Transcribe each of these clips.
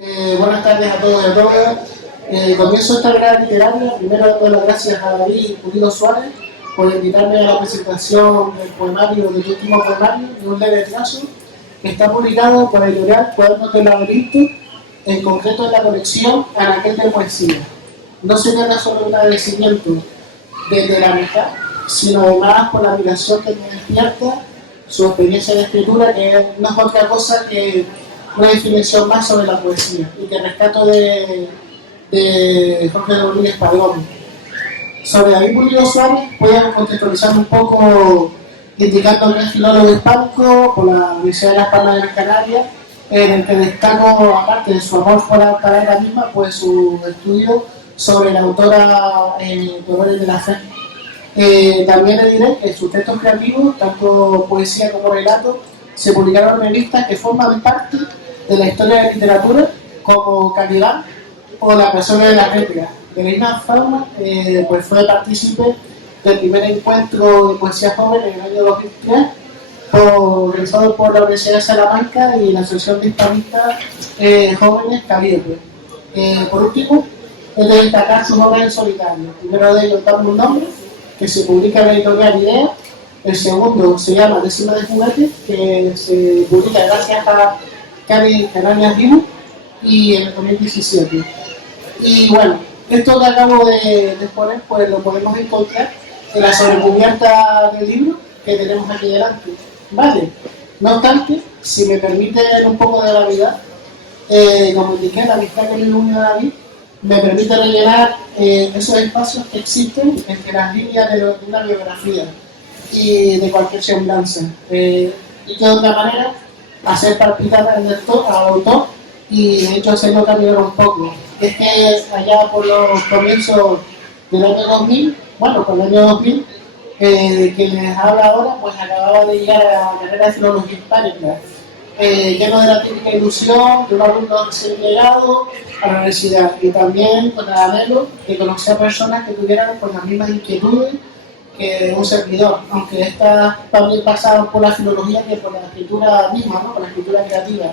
Buenas tardes a todos y a todas. Comienzo esta velada literaria, primero dando las gracias a David Pulido Suárez por invitarme a la presentación del poemario, del último poemario, de un leve trazo, que está publicado por el editorial Cuadernos del Laberinto, en concreto en la colección Anaquel de Poesía. No se trata solo de un agradecimiento desde la amistad, sino además por la admiración que me despierta su experiencia de escritura, que no es otra cosa que una definición más sobre la poesía y que rescato de Jorge Rodríguez Padrón. Sobre David Pulido Suárez voy a contextualizar un poco indicando que es filólogo hispánico por la Universidad de Las Palmas de Gran Canaria, en el que destaco, aparte de su amor para ella misma, pues su estudio sobre la autora Dolores de la Fe. También le diré que sus textos creativos, tanto poesía como relato, se publicaron en revistas que forman parte de la historia de la literatura, como Calidad o La persona de la réplica. De la misma forma, pues fue partícipe del primer encuentro de poesía joven en el año 2003, organizado por la Universidad de Salamanca y la Asociación de Hispanistas Jóvenes Calibre. Por último, he de destacar sus obras en solitario. El primero de ellos, Dame un nombre, que se publica en la editorial Idea. El segundo se llama Décima de Juguete, que se publica gracias a Canarias Vivo y en el 2017. Y bueno, esto que acabo de exponer, pues lo podemos encontrar en la sobrecubierta del libro que tenemos aquí delante. Vale, no obstante, si me permiten un poco de gravedad, como indiqué, la amistad que me une a David me permite rellenar esos espacios que existen entre las líneas de una biografía y de cualquier semblanza. Y que de otra manera hacer palpitar al autor y de hecho hacerlo cambiar un poco. Es que allá por los comienzos del año 2000, bueno, por el año 2000, que les habla ahora, pues acababa de llegar a la carrera de Filología Hispánica, lleno de la típica ilusión de un alumno recién llegado a la universidad, y también con el anhelo de conocer a personas que tuvieran pues, las mismas inquietudes que un servidor, aunque estas también pasaban por la filología que por la escritura misma, ¿no? Por la escritura creativa.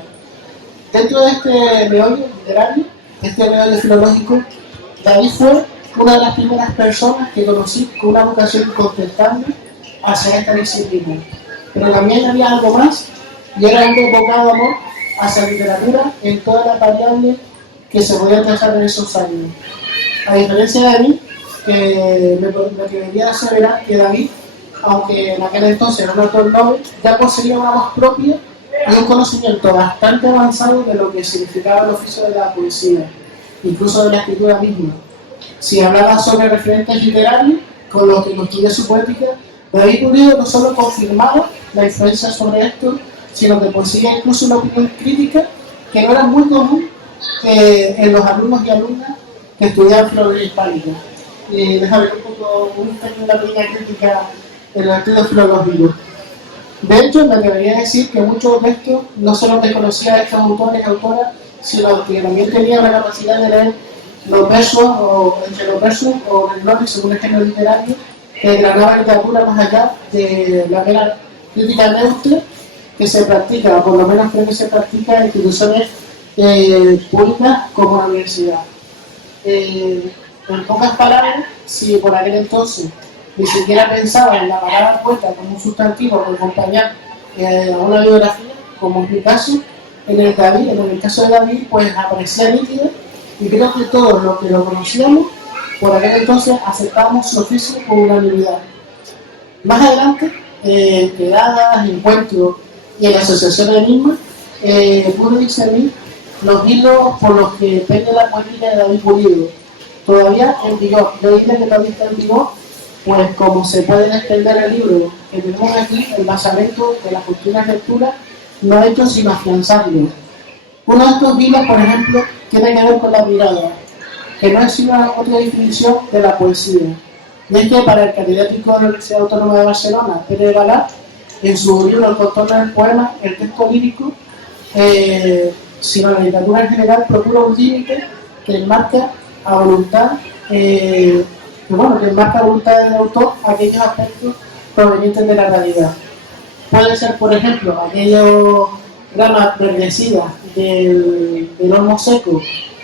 Dentro de este meollo literario, este meollo filológico, David fue una de las primeras personas que conocí con una vocación incontestable hacia esta disciplina. Pero también había algo más, y era un desbocado amor hacia la literatura en todas las variables que se podían trazar en esos años. A diferencia de mí, que me atrevería a aseverar que David, aunque en aquel entonces era un autor novel, ya poseía una voz propia y un conocimiento bastante avanzado de lo que significaba el oficio de la poesía, incluso de la escritura misma. Si hablaba sobre referentes literarios, con los que construía su poética, David Pulido no solo confirmaba la influencia sobre esto, sino que poseía incluso una opinión crítica que no era muy común en los alumnos y alumnas que estudiaban filología hispánica. Déjame ver una pequeña crítica en los estudios filológicos. De hecho, me atrevería a decir que muchos de estos no solo desconocían a estos autores y autoras, sino que también tenían la capacidad de leer los versos, o entre los versos o renglones según el género literario, que granaba la literatura más allá de la mera crítica neutra que se practica, o por lo menos creo que se practica en instituciones públicas como la universidad. En pocas palabras, si por aquel entonces ni siquiera pensaba en la palabra poeta como un sustantivo para acompañar a una biografía, como es mi caso, en el caso de David, pues aparecía nítida, y creo que todos los que lo conocíamos, por aquel entonces aceptábamos su oficio con unanimidad. Más adelante, en quedadas, encuentros y en asociaciones mismas, pude discernir los hilos por los que pende la poética de David Pulido. Todavía en vigor, yo diría que todavía está en vigor, pues como se puede extender el libro que tenemos aquí, el basamento de las continuas lecturas no ha hecho sino afianzarlo. Uno de estos hilos, por ejemplo, tiene que ver con la mirada, que no es sino otra definición de la poesía. Y es que para el catedrático de la Universidad Autónoma de Barcelona, Pere Balart, en su libro El contorno del poema, el texto lírico, sino la literatura en general, procura un límite que enmarca a voluntad, que enmarca a voluntad del autor aquellos aspectos provenientes de la realidad. Puede ser, por ejemplo, aquellos rama progresiva del olmo seco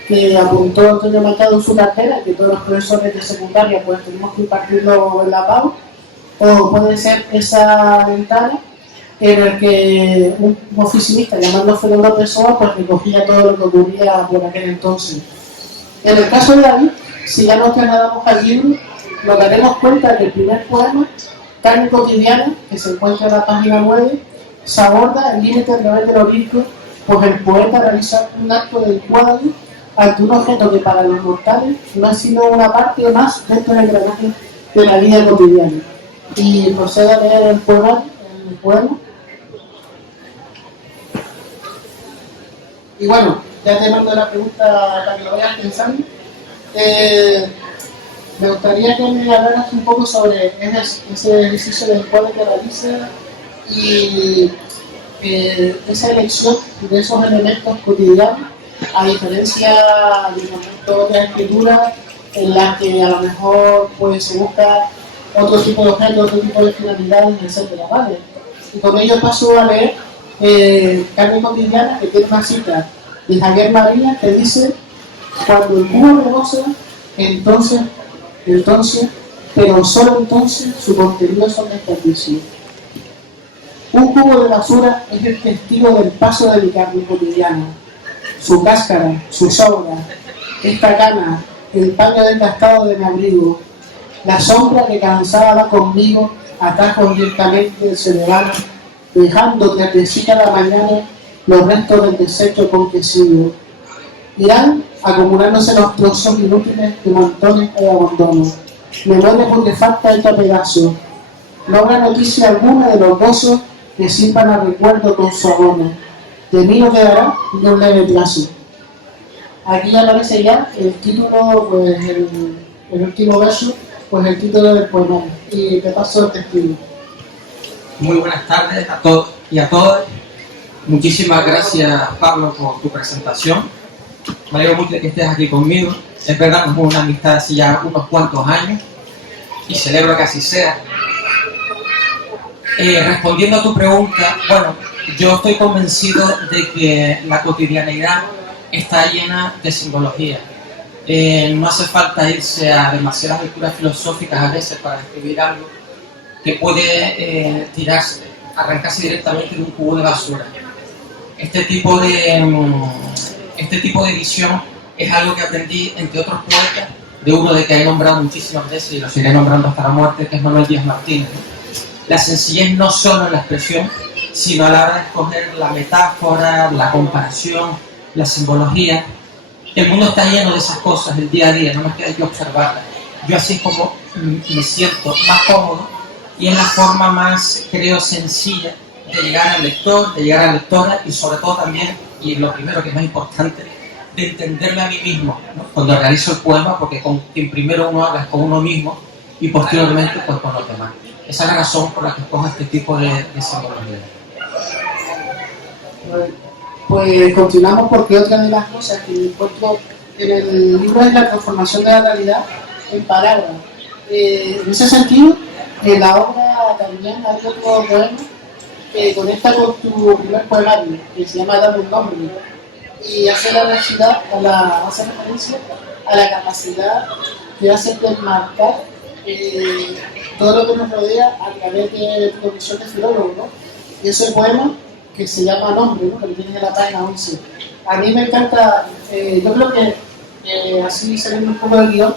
que apuntó Antonio Machado en su cartera, que todos los profesores de secundaria pues tenemos que impartirlo en la PAU, o puede ser esa ventana en el que un oficinista llamado Fernando Pessoa pues recogía todo lo que ocurría por aquel entonces. En el caso de David, si ya nos trasladamos al libro, nos daremos cuenta que el primer poema, Carne cotidiana, que se encuentra en la página 9, se aborda el límite a través de lo lírico, pues el poeta realiza un acto de encuadre ante un objeto que para los mortales no ha sido una parte más dentro del engranaje de la vida cotidiana. Y procede a leer el poema. Y bueno, ya te mando la pregunta para que lo vayas pensando. Me gustaría que me hablaras un poco sobre ese ejercicio de encuadre que realiza y esa elección de esos elementos cotidianos, a diferencia de momentos de escritura en las que a lo mejor pues, se busca otro tipo de objetos, otro tipo de finalidades, etcétera, ¿vale? Y con ello paso a leer Carne cotidiana, que tiene una cita de Javier María que dice: cuando el cubo rebosa, entonces, pero solo entonces, su contenido es un desperdicio. Un cubo de basura es el testigo del paso de mi carne cotidiana. Su cáscara, su sobra, esta cana, el paño desgastado de mi abrigo, la sombra que cansada va conmigo, atajos lentamente se levantan, dejando que antecita la mañana los restos del desecho con que sigo. Irán acumulándose los trozos inútiles de montones de abandono. Memoria putrefacta hecha pedazos. No habrá noticia alguna de los gozos que sirvan a recuerdo con su abono. De mí no quedará ni un leve trazo. Aquí aparece ya el título, pues el último verso, pues el título del poema. Y te paso el testigo. Muy buenas tardes a todos y a todas. Muchísimas gracias, Pablo, por tu presentación. Me alegro mucho de que estés aquí conmigo. Es verdad, tenemos una amistad hace ya unos cuantos años y celebro que así sea. Respondiendo a tu pregunta, bueno, yo estoy convencido de que la cotidianeidad está llena de simbología. No hace falta irse a demasiadas lecturas filosóficas a veces para describir algo que puede arrancarse directamente de un cubo de basura. Este tipo de visión es algo que aprendí entre otros poetas, de uno de que he nombrado muchísimas veces y lo seguiré nombrando hasta la muerte, que es Manuel Díaz Martínez. La sencillez no solo en la expresión, sino a la hora de escoger la metáfora, la comparación, la simbología. El mundo está lleno de esas cosas, el día a día, no más que hay que observarlas. Yo así es como me siento más cómodo y es la forma más, creo, sencilla de llegar al lector, de llegar a la lectora y sobre todo también, y lo primero que es más importante, de entenderme a mí mismo, ¿no? Cuando realizo el poema, porque con quien primero uno habla es con uno mismo y posteriormente pues con los demás. Esa es la razón por la que escojo este tipo de simbología. Pues continuamos, porque otra de las cosas que encuentro en el libro es la transformación de la realidad en palabras. En ese sentido, en la obra también hay otro poema que conecta con tu primer poemario, que se llama Dame un nombre, y hace referencia a la capacidad que hace desmarcar todo lo que nos rodea a través de tu visión de filólogo, ¿no? Y ese poema, que se llama Nombre, ¿no? Que lo tienes en la página 11. A mí me encanta, yo creo que así saliendo un poco del guión,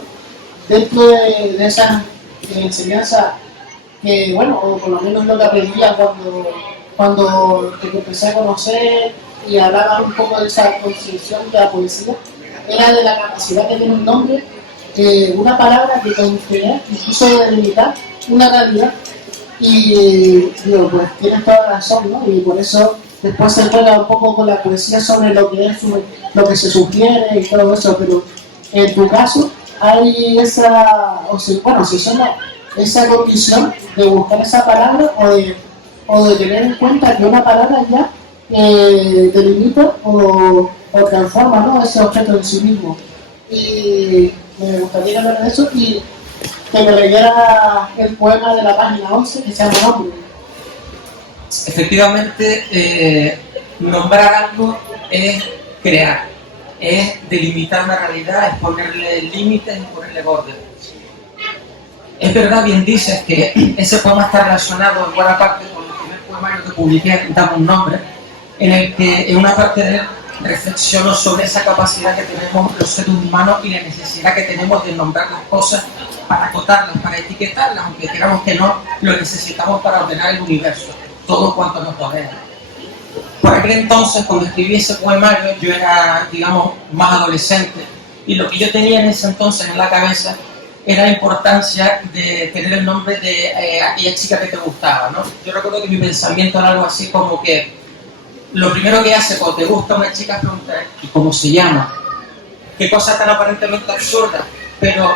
dentro de esa enseñanza que, bueno, o por lo menos lo que aprendía cuando te empecé a conocer y hablaba un poco de esa concepción de la poesía, era de la capacidad que tiene un nombre, una palabra que contiene incluso de delimitar una realidad. Y digo, pues tienes toda la razón, ¿no? Y por eso después se juega un poco con la poesía sobre lo que es lo que se sugiere y todo eso, pero en tu caso hay esa, se llama esa condición de buscar esa palabra o de tener en cuenta que una palabra ya delimita o transforma, ¿no? Ese objeto en sí mismo. Y me gustaría hablar de eso y que me leyera el poema de la página 11 que se llama Nombre. Efectivamente, nombrar algo es crear, es delimitar una realidad, es ponerle límites, es ponerle bordes. Es verdad, bien dices, que ese poema está relacionado en buena parte con el primer poemario que publiqué, Dame un nombre, en el que en una parte de él reflexiono sobre esa capacidad que tenemos los seres humanos y la necesidad que tenemos de nombrar las cosas para acotarlas, para etiquetarlas, aunque queramos que no, lo necesitamos para ordenar el universo, todo cuanto nos rodea. Por aquel entonces, cuando escribí ese poemario, yo era, digamos, más adolescente, y lo que yo tenía en ese entonces en la cabeza era la importancia de tener el nombre de aquella chica que te gustaba, ¿no? Yo recuerdo que mi pensamiento era algo así como que lo primero que hace cuando te gusta una chica es preguntar ¿y cómo se llama? Qué cosa tan aparentemente absurda, pero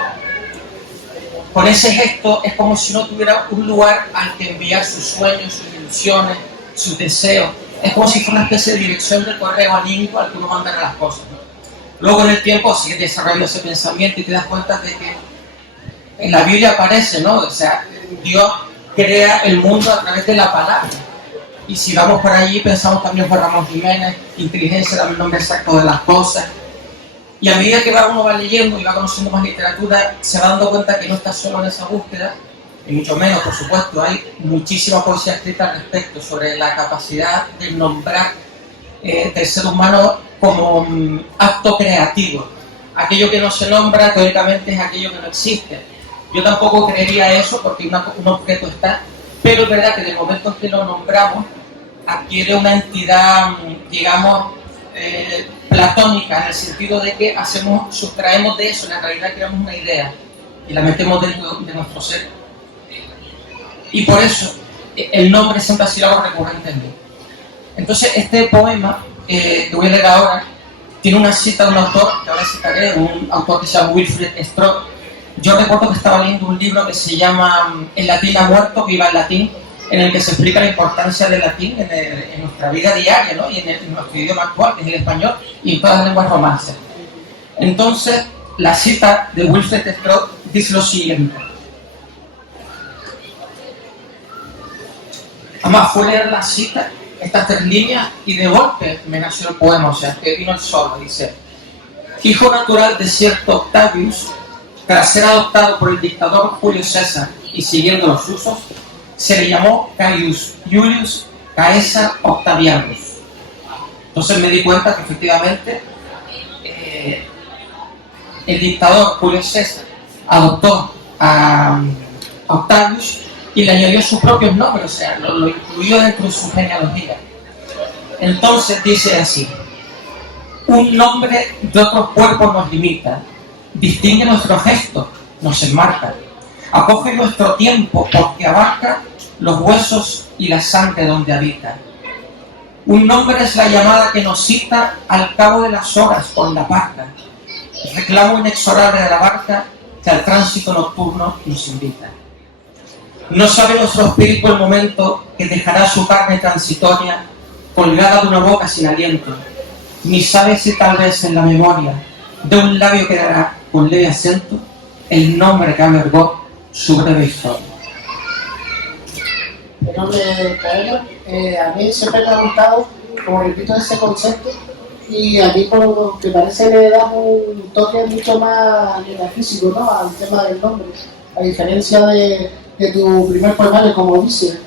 con ese gesto es como si no tuviera un lugar al que enviar sus sueños, sus ilusiones, sus deseos. Es como si fuera una especie de dirección de correo anímico al que uno manda las cosas, ¿no? Luego en el tiempo sigues desarrollando ese pensamiento y te das cuenta de que en la Biblia aparece, ¿no? O sea, Dios crea el mundo a través de la palabra. Y si vamos por allí, pensamos también por Ramón Jiménez, inteligencia, dame el nombre exacto de las cosas. Y a medida que uno va leyendo y va conociendo más literatura, se va dando cuenta que no está solo en esa búsqueda, y mucho menos, por supuesto, hay muchísima poesía escrita al respecto sobre la capacidad de nombrar del ser humano como acto creativo. Aquello que no se nombra, teóricamente, es aquello que no existe. Yo tampoco creería eso porque un objeto está, pero es verdad que en el momento en que lo nombramos, adquiere una entidad, digamos, platónica, en el sentido de que sustraemos de eso, en la realidad creamos una idea y la metemos dentro de nuestro ser. Y por eso el nombre siempre ha sido algo recurrente en mí. Entonces este poema que voy a leer ahora tiene una cita de un autor, que ahora citaré, un autor que se llama Wilfred Stroop. Yo recuerdo que estaba leyendo un libro que se llama El latín ha muerto, viva el latín, en el que se explica la importancia del latín en nuestra vida diaria, ¿no? Y en nuestro idioma actual, que es el español, y en todas las lenguas romances. Entonces, la cita de Wilfred Stroop dice lo siguiente. Además, fue leer la cita, estas 3 líneas, y de golpe me nació el poema, o sea, que vino el solo. Dice: hijo natural de cierto Octavius, tras ser adoptado por el dictador Julio César y siguiendo los usos, se le llamó Caius Julius Caesar Octavianus. Entonces me di cuenta que efectivamente el dictador Julio César adoptó a Octavius y le añadió sus propios nombres, o sea, lo incluyó dentro de su genealogía. Entonces dice así: un nombre de otro cuerpo nos limita, distingue nuestros gestos, nos enmarca, acoge nuestro tiempo porque abarca los huesos y la sangre donde habita. Un nombre es la llamada que nos cita al cabo de las horas con la parca, el reclamo inexorable de la barca que al tránsito nocturno nos invita. No sabe nuestro espíritu el momento que dejará su carne transitoria colgada de una boca sin aliento, ni sabe si tal vez en la memoria de un labio quedará con leve acento el nombre que albergó su breve historia. El nombre de Caelo, a mí siempre me ha gustado, como repito, ese concepto, y a mí por lo que parece le da un toque mucho más metafísico, ¿no?, al tema del nombre, a diferencia de tu primer poemario, como dice.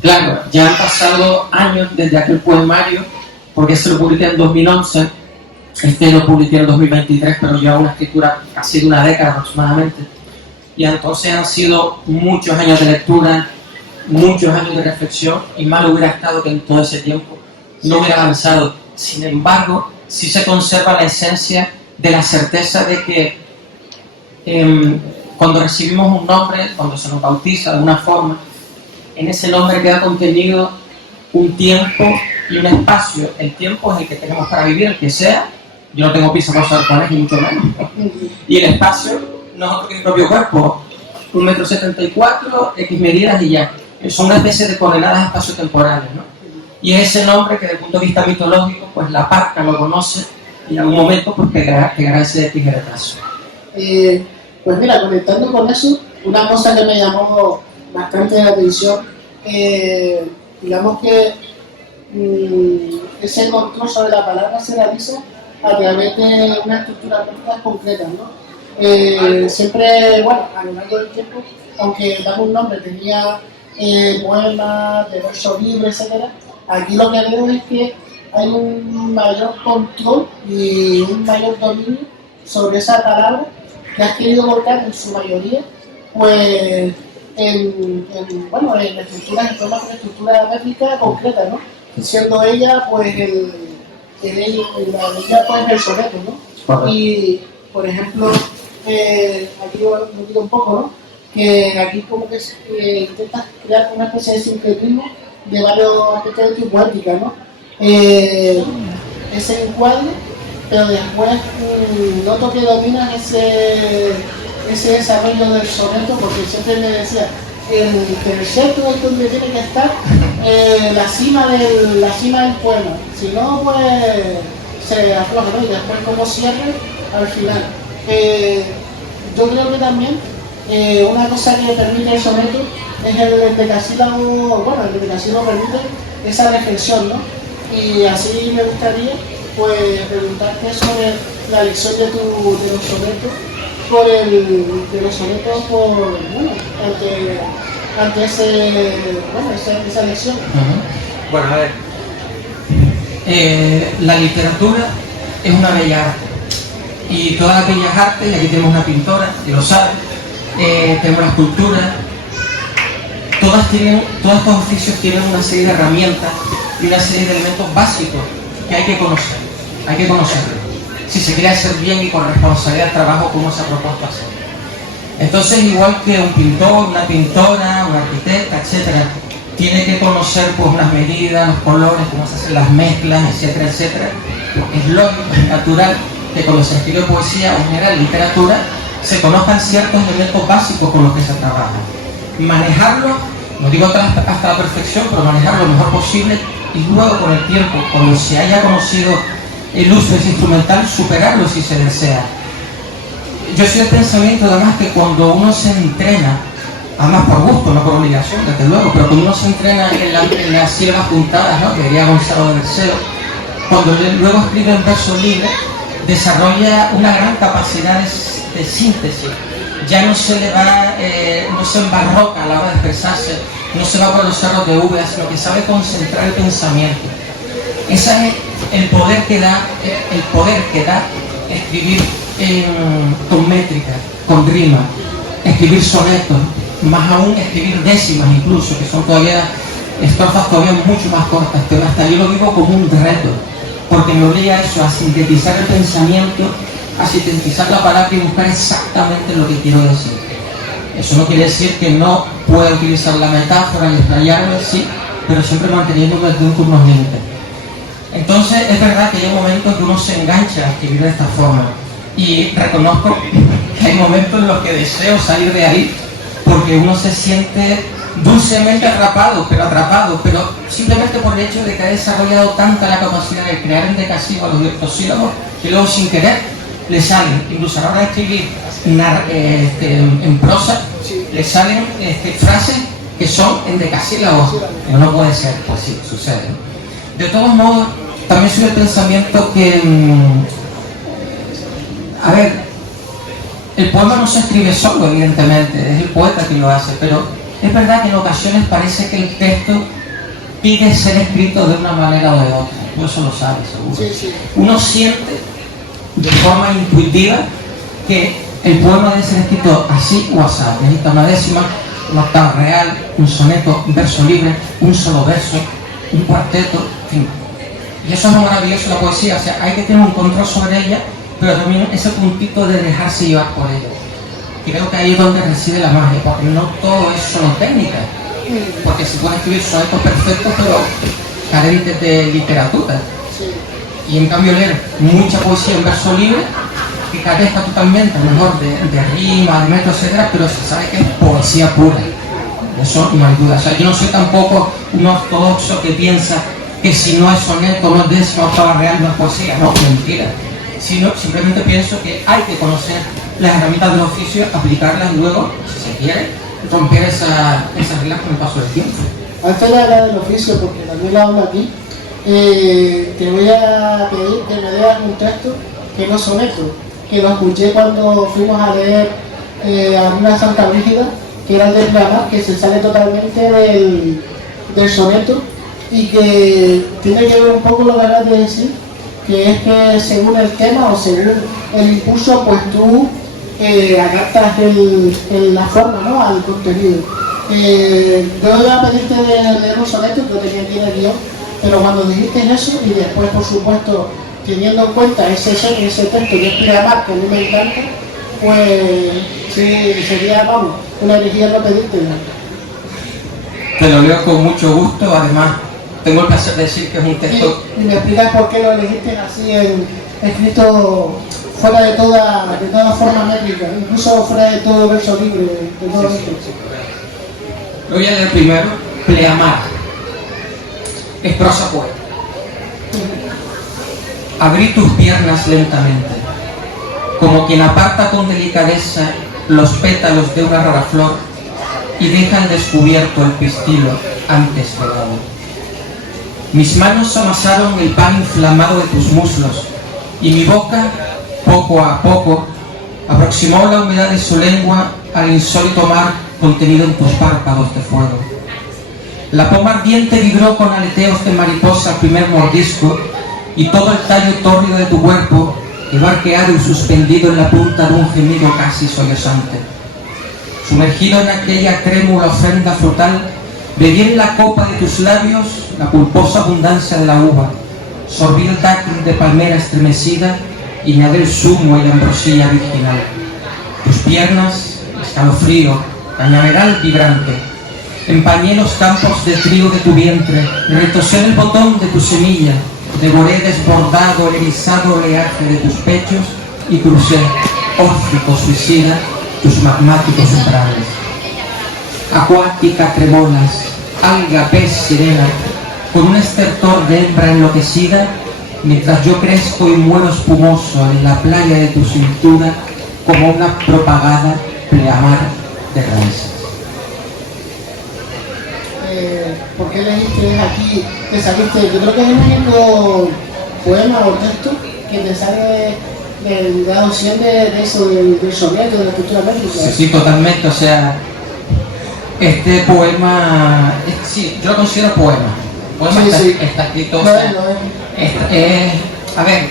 Claro, ya han pasado años desde aquel poemario, porque se lo publiqué en 2011, este lo publiqué en 2023, pero lleva una escritura casi de una década aproximadamente, y entonces han sido muchos años de lectura, muchos años de reflexión, y mal hubiera estado que en todo ese tiempo no hubiera avanzado. Sin embargo, sí se conserva la esencia de la certeza de que cuando recibimos un nombre, cuando se nos bautiza de una forma, en ese nombre queda contenido un tiempo y un espacio. El tiempo es el que tenemos para vivir, el que sea. Yo no tengo prisa para saber cuál es, ni mucho menos. Y el espacio no es otro que mi propio cuerpo, 1,74 m, X medidas y ya. Son una especie de coordenadas espaciotemporales, ¿no? Y es ese nombre que desde el punto de vista mitológico, pues la parca lo conoce y en algún momento pues pegará ese X de retraso. Pues mira, conectando con eso, una cosa que me llamó bastante la atención, digamos que ese control sobre la palabra se realiza a través de una estructura concreta, ¿no? Siempre, bueno, a lo largo del tiempo, aunque damos un nombre, tenía poemas de verso libre, etc. Aquí lo que veo es que hay un mayor control y un mayor dominio sobre esa palabra que has querido volcar en su mayoría, pues en estructuras, en forma de estructura métrica concreta, ¿no? Siendo ella, pues, el soneto, ¿no? Correcto. Y, por ejemplo, aquí lo digo un poco, ¿no? Que aquí como que intentas crear una especie de sincretismo de varios aspectos de tu poética, ¿no? Ese encuadre, pero después noto que dominas ese desarrollo del soneto, porque siempre me decía, el terceto es donde tiene que estar la cima del poema, si no, pues se afloja, ¿no? Y después como cierre al final. Yo creo que también una cosa que permite el soneto es el decasílabo. Bueno, el decasílabo permite esa reflexión, ¿no? Y así me gustaría, pues, preguntarte sobre la elección de los sonetos ante esa elección. Bueno, a ver, la literatura es una bella arte, y todas las bellas artes, y aquí tenemos una pintora, que lo sabe, tenemos la escultura, todos estos oficios tienen una serie de herramientas y una serie de elementos básicos que hay que conocerlo, si se quiere hacer bien y con responsabilidad el trabajo como se ha propuesto hacer. Entonces, igual que un pintor, una pintora, un arquitecta, etcétera, tiene que conocer, pues, unas medidas, los colores, cómo se hacen las mezclas, etcétera, etcétera. Es lógico, es natural que cuando se escribe poesía o en general literatura se conozcan ciertos elementos básicos con los que se trabaja. Manejarlo, no digo hasta la perfección, pero manejarlo lo mejor posible, y luego con el tiempo, cuando se haya conocido el uso de ese instrumental, superarlo si se desea. Yo soy del pensamiento, además, que cuando uno se entrena, además por gusto, no por obligación, desde luego, pero cuando uno se entrena en las sílabas juntadas, ¿no?, que diría Gonzalo de Berceo, cuando luego escribe en verso libre, desarrolla una gran capacidad de síntesis. Ya no se le va, no se embarroca a la hora de expresarse, no se va por los cerros de V, sino que sabe concentrar el pensamiento. Ese es el poder que da escribir con métrica, con rima, escribir sonetos, más aún escribir décimas incluso, que son todavía estrofas todavía mucho más cortas, pero hasta yo lo vivo como un reto, porque me obliga a eso, a sintetizar el pensamiento, a sintetizar la palabra y buscar exactamente lo que quiero decir. Eso no quiere decir que no pueda utilizar la metáfora y explayarme, sí, pero siempre manteniéndome dentro de unos límites. Entonces, es verdad que hay momentos en que uno se engancha a escribir de esta forma, y reconozco que hay momentos en los que deseo salir de ahí, porque uno se siente dulcemente atrapado, pero simplemente por el hecho de que ha desarrollado tanta la capacidad de crear en decasílabos los octosílabos, que luego sin querer le salen, incluso a la hora de escribir en prosa, le salen frases que son en decasílabos, pero no puede ser, pues sí, sucede. De todos modos, también soy del pensamiento que, a ver, el poema no se escribe solo, evidentemente, es el poeta quien lo hace, pero es verdad que en ocasiones parece que el texto pide ser escrito de una manera o de otra. Tú eso lo sabes, seguro. Sí, sí. Uno siente de forma intuitiva que el poema debe ser escrito así o así. Necesita una décima, una octava real, un soneto, un verso libre, un solo verso, un cuarteto, en fin. Y eso es lo maravilloso de la poesía, o sea, hay que tener un control sobre ella, pero también ese puntito de dejarse llevar por ella. Creo que ahí es donde reside la magia, porque no todo es solo técnica, porque se pueden escribir sonetos perfectos, pero carentes de literatura. Y en cambio leer mucha poesía en verso libre, que carezca totalmente, a lo mejor de rima, de metro, etcétera, pero se sabe que es poesía pura. Eso no hay duda. O sea, yo no soy tampoco un ortodoxo que piensa que si no es soneto, no es décima, octava real, no es poesía. No, mentira. Sino simplemente pienso que hay que conocer las herramientas del oficio, aplicarlas y luego, si se quiere, romper esas reglas con el paso del tiempo. Antes de hablar del oficio, porque también lo hablo aquí, te voy a pedir que me leas un texto que no es soneto, que lo escuché cuando fuimos a leer a una Santa Brígida, que era el de Pleamar, que se sale totalmente del soneto y que tiene que ver un poco lo que acabas de decir, que es que según el tema o según el impulso, pues tú adaptas la forma, ¿no?, al contenido. Yo voy a pedirte de leer un soneto, que lo tenía aquí en el guión, pero cuando dijiste eso, y después, por supuesto, teniendo en cuenta ese texto que es Pleamar, que a mí me encanta, pues sí, sería, vamos, una herejía no pedírtelo. Te lo leo con mucho gusto, además tengo el placer de decir que es un texto... Y me explicas por qué lo elegiste así, escrito fuera de toda forma métrica, incluso fuera de todo verso libre, de todo esto. Lo voy a leer primero, Pleamar. Es prosa poética. Abrí tus piernas lentamente, como quien aparta con delicadeza los pétalos de una rara flor y deja al descubierto el pistilo antes pegado. Mis manos amasaron el pan inflamado de tus muslos y mi boca, poco a poco, aproximó la humedad de su lengua al insólito mar contenido en tus párpados de fuego. La poma ardiente vibró con aleteos de mariposa al primer mordisco y todo el tallo tórrido de tu cuerpo quedó arqueado y suspendido en la punta de un gemido casi sollozante. Sumergido en aquella trémula ofrenda frutal, bebí en la copa de tus labios la pulposa abundancia de la uva, sorbí el dátil de palmera estremecida y nadé el zumo y la ambrosía virginal. Tus piernas, escalofrío, cañaveral vibrante, empañé los campos de trigo de tu vientre, retosé en el botón de tu semilla, devoré desbordado el erizado oleaje de tus pechos y crucé, órfico suicida, tus magmáticos umbrales. Acuática tremolas, alga, pez, sirena, con un estertor de hembra enloquecida, mientras yo crezco y muero espumoso en la playa de tu cintura como una propagada pleamar de raíces. ¿Por qué elegiste aquí, te saliste? Yo creo que es el único poema o texto que te sale de la noción de eso, del soneto, de la cultura métrica. Sí, totalmente, o sea, este poema, sí, yo lo considero poema. Poema está escrito, o sea, a ver,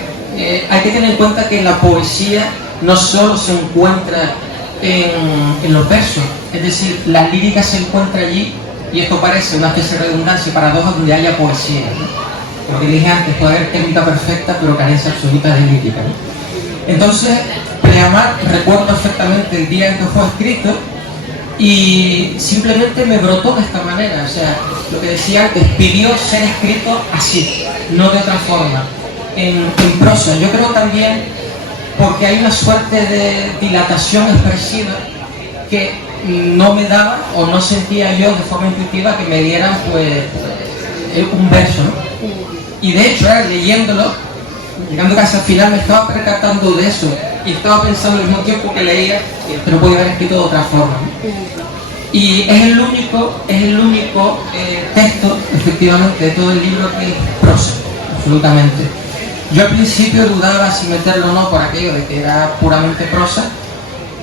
hay que tener en cuenta que la poesía no solo se encuentra en los versos, es decir, la lírica se encuentra allí, y esto parece una especie de redundancia, paradoja donde haya poesía, ¿no? Porque dije antes, puede haber técnica perfecta, pero carencia absoluta de lírica, ¿no? Entonces, Pleamar, recuerdo perfectamente el día en que fue escrito, y simplemente me brotó de esta manera, o sea, lo que decía antes, pidió ser escrito así, no de otra forma, en prosa. Yo creo también porque hay una suerte de dilatación expresiva que no me daba o no sentía yo de forma intuitiva que me dieran pues un verso, ¿no? Y de hecho, leyéndolo, llegando casi al final, me estaba percatando de eso y estaba pensando al mismo tiempo que leía que esto no podía haber escrito de otra forma, ¿no? Y es el único texto, efectivamente, de todo el libro que es prosa, absolutamente. Yo al principio dudaba si meterlo o no por aquello de que era puramente prosa,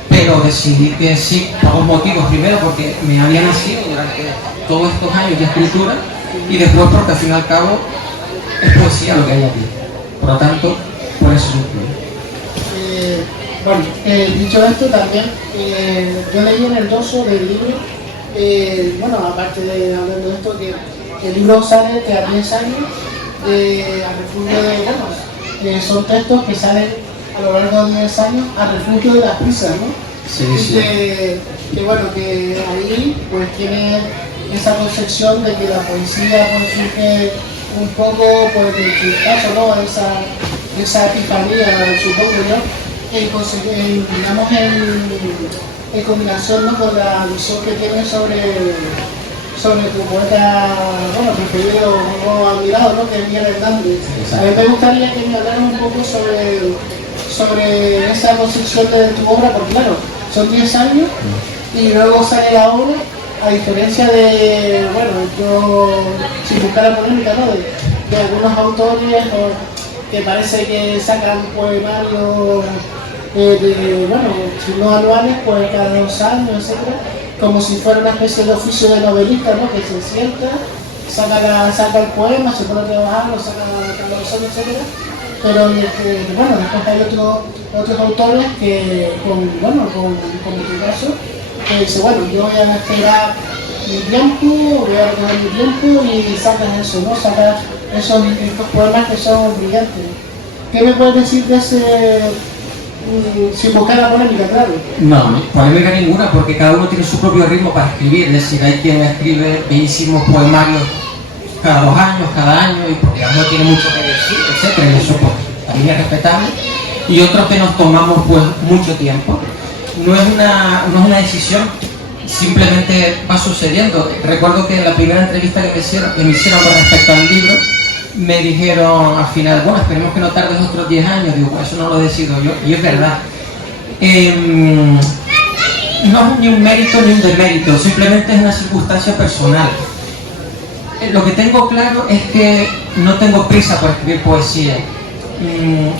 pero decidí que sí, por dos motivos. Primero, porque me había nacido durante todos estos años de escritura, y después porque al fin y al cabo es poesía lo que hay aquí. Por lo tanto, por eso es bueno, dicho esto, también yo leí en el dorso del libro, bueno, aparte de hablando de esto, que el libro sale de a 10 años a refugio de, bueno, son textos que salen a lo largo de 10 años a refugio de las prisas, ¿no? Sí, y sí. que bueno, que ahí pues tiene esa concepción de que la poesía pues surge un poco pues del chispazo, ¿no? Esa epifanía, supongo yo, digamos en combinación, ¿no?, con la visión que tiene sobre tu poeta, bueno, preferido o admirado, ¿no?, que es Miguel Hernández. A mí me gustaría que me hablaran un poco sobre esa concepción de tu obra, porque claro, son 10 años y luego sale la obra, a diferencia de, bueno, yo, sin buscar la polémica, ¿no?, de algunos autores que parece que sacan poemarios bueno, si no anuales, pues cada 2 años, etcétera, como si fuera una especie de oficio de novelista, ¿no? Que se sienta, saca el poema, se pone a trabajar, lo saca cada 2 años, etcétera. Pero bueno, después hay otros autores que, como en tu caso, que dicen, bueno, yo voy a esperar mi tiempo, voy a recoger mi tiempo y sacas eso, ¿no? Sacas estos poemas que son brillantes. ¿Qué me puedes decir de ese, sin buscar la polémica, claro? No, polémica ninguna, porque cada uno tiene su propio ritmo para escribir, es decir, hay quien escribe bellísimos poemarios cada 2 años, cada año, y porque no tiene mucho que decir, etcétera, y eso pues, también es respetable, y otros que nos tomamos pues mucho tiempo. No es una decisión, simplemente va sucediendo. Recuerdo que en la primera entrevista que me hicieron con respecto al libro, me dijeron al final, bueno, esperemos que no tardes otros 10 años, digo, pues eso no lo decido yo, y es verdad. No es ni un mérito ni un demérito, simplemente es una circunstancia personal. Lo que tengo claro es que no tengo prisa por escribir poesía.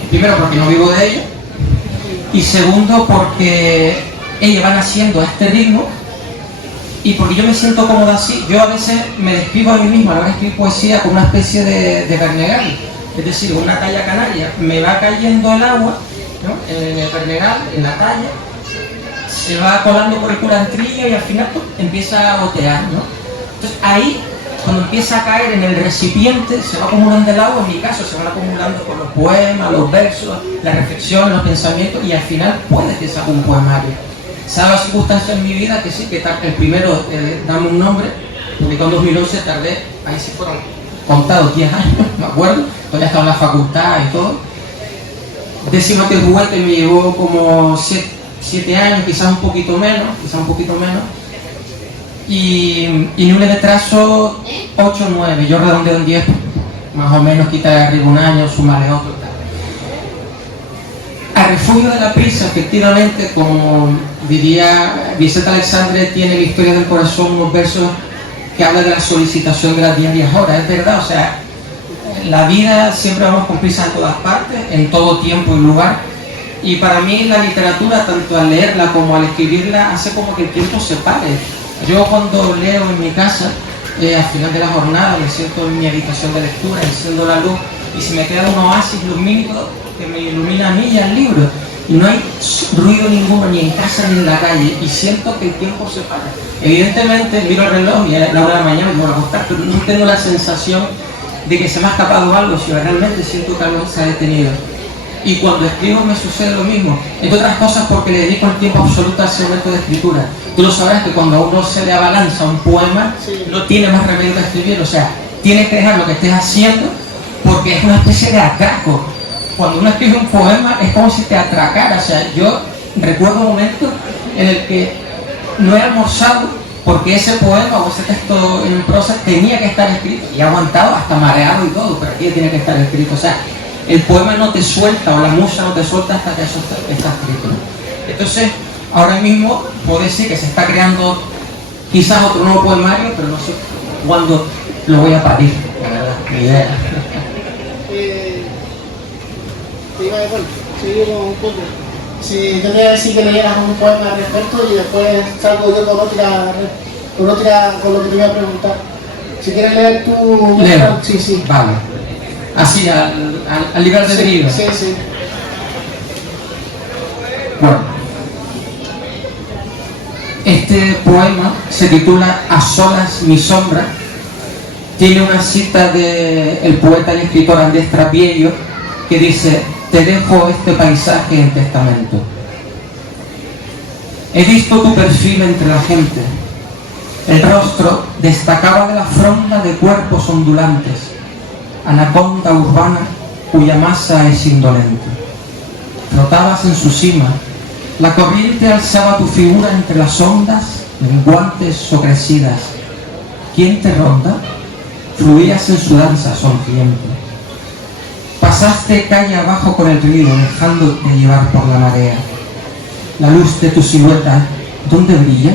Primero porque no vivo de ello, y segundo porque ellas van haciendo a este ritmo y porque yo me siento cómodo así. Yo a veces me describo a mí mismo a la hora de escribir poesía como una especie de Carnegal, es decir, una talla canaria. Me va cayendo el agua, ¿no?, en el Carnegal, en la talla, se va colando por el culantrillo y al final pues, empieza a gotear, ¿no? Entonces ahí, cuando empieza a caer en el recipiente, se va acumulando el agua. En mi caso se van acumulando con los poemas, los versos, las reflexiones, los pensamientos, y al final puede que saque un poemario. ¿Sabes circunstancias en mi vida que sí, que el primero, dame un nombre, publicó en 2011, tardé, ahí sí fueron contados 10 años, me acuerdo, todavía estaba en la facultad y todo. Décimo que juguete me llevó como 7 años, quizás un poquito menos, y ni un retraso 8 o 9, yo redondeo en 10, más o menos, quitarle arriba un año, sumarle otro, tal. A refugio de la prisa, efectivamente, como diría Vicente Alexandre, tiene en Historia del Corazón unos versos que hablan de la solicitación de las diarias horas. Es verdad, o sea, la vida siempre vamos con prisa en todas partes, en todo tiempo y lugar, y para mí la literatura, tanto al leerla como al escribirla, hace como que el tiempo se pare. Yo cuando leo en mi casa, al final de la jornada, me siento en mi habitación de lectura, enciendo la luz, y se me queda un oasis lumínico que me ilumina a mí y al libro, y no hay ruido ninguno, ni en casa ni en la calle, y siento que el tiempo se para. Evidentemente miro el reloj y a la hora de la mañana me voy a acostar, pero no tengo la sensación de que se me ha escapado algo, sino realmente siento que algo se ha detenido. Y cuando escribo me sucede lo mismo, entre otras cosas porque le dedico el tiempo absoluto a ese momento de escritura. Tú lo sabrás que cuando a uno se le abalanza un poema, no tiene más remedio que escribirlo, o sea, tienes que dejar lo que estés haciendo porque es una especie de atraco. Cuando uno escribe un poema es como si te atracara. O sea, yo recuerdo momentos en el que no he almorzado porque ese poema o ese texto en prosa tenía que estar escrito, y he aguantado hasta mareado y todo, pero aquí tiene que estar escrito. O sea, el poema no te suelta, o la musa no te suelta hasta que eso está escrito. Entonces, ahora mismo puedo decir que se está creando quizás otro nuevo poemario, pero no sé cuándo lo voy a parir, la verdad, ni idea. Seguimos un poco. Si te voy a decir que leyeras un poema al respecto y después salgo yo con lo que te voy a preguntar. Si quieres leer tú... Leo. Sí. Vale. Así, al libre albedrío. Sí. Bueno. Este poema se titula A solas mi sombra. Tiene una cita del poeta y escritor Andrés Trapiello que dice: te dejo este paisaje en testamento. He visto tu perfil entre la gente. El rostro destacaba de la fronda de cuerpos ondulantes, anaconda urbana cuya masa es indolente. Flotabas en su cima, la corriente alzaba tu figura entre las ondas menguantes o crecidas. ¿Quién te ronda? Fluías en su danza sonriente. Pasaste calle abajo con el río, dejándote llevar por la marea. La luz de tu silueta, ¿dónde brilla?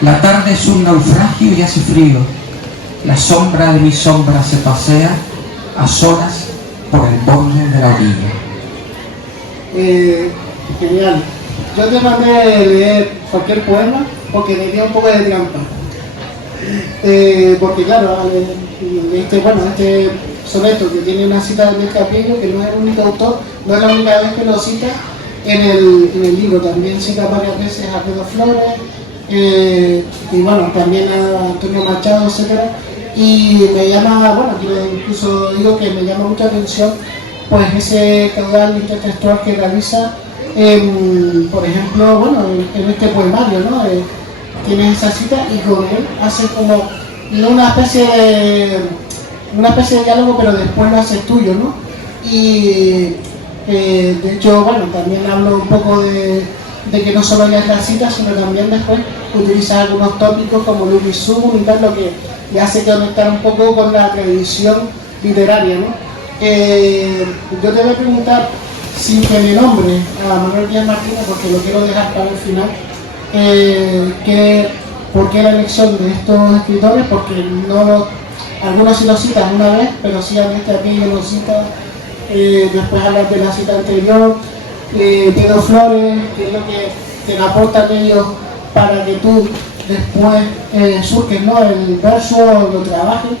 La tarde es un naufragio y hace frío. La sombra de mi sombra se pasea a solas por el borde de la orilla. Genial. Yo te mandé a leer cualquier poema porque tenía un poco de trampa. Porque claro, este soneto que tiene una cita del Capillo, que no es el único autor, no es la única vez que lo cita en el libro, también cita varias veces a Pedro Flores, y bueno, también a Antonio Machado, etcétera. Y me llama, bueno, incluso digo que me llama mucha atención pues ese caudal intertextual que realiza, por ejemplo, bueno, en este poemario, ¿no? Tienes esa cita y con él hace como una especie de diálogo, pero después lo haces tuyo, ¿no? Y de hecho, bueno, también hablo un poco de que no solo lees la cita, sino también después utilizas algunos tópicos como Luis Sumo y tal, lo que le hace conectar un poco con la tradición literaria, ¿no? Yo te voy a preguntar, sin que me nombre a Manuel Díaz Martínez, porque lo quiero dejar para el final, ¿por qué la elección de estos escritores? Porque algunos sí lo citan una vez, pero sí a este aquí yo lo cita, después hablar de la cita anterior, Pedro Flores, que es lo que te aportan ellos para que tú después surques, ¿no? El verso, lo trabajes,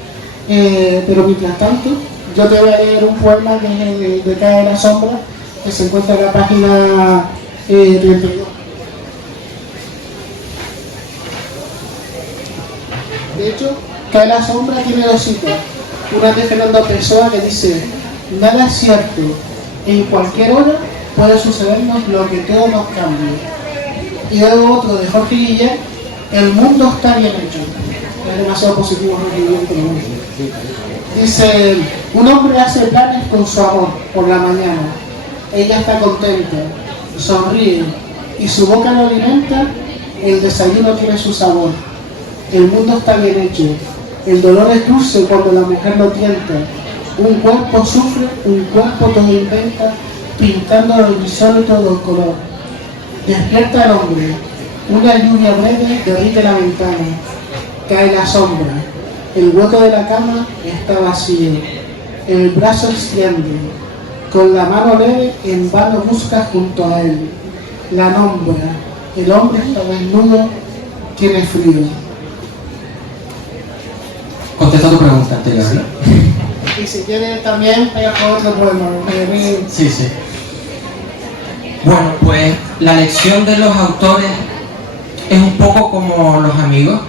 pero mientras tanto yo te voy a leer un poema que es de Cae la sombra, que se encuentra en la página 32. De hecho, Cae la sombra tiene dos citas. Una de Fernando Pessoa que dice: nada es cierto, en cualquier hora puede sucedernos lo que todo nos cambie. Y luego otro de Jorge Guillén: el mundo está bien hecho. Es demasiado positivo Jorge Guillén, pero bueno. Dice: un hombre hace planes con su amor por la mañana. Ella está contenta, sonríe y su boca lo alimenta. El desayuno tiene su sabor. El mundo está bien hecho. El dolor es dulce cuando la mujer lo tienta. Un cuerpo sufre, un cuerpo todo inventa, pintando lo insólito del color. Despierta el hombre. Una lluvia breve derrite la ventana. Cae la sombra. El hueco de la cama está vacío. El brazo extiende. Con la mano leve en vano busca junto a él. La nombra. El hombre está desnudo, tiene frío. Contesta tu pregunta anterior, ¿no? Y si quieres también pega con otro poema. Sí. Bueno, pues la elección de los autores es un poco como los amigos.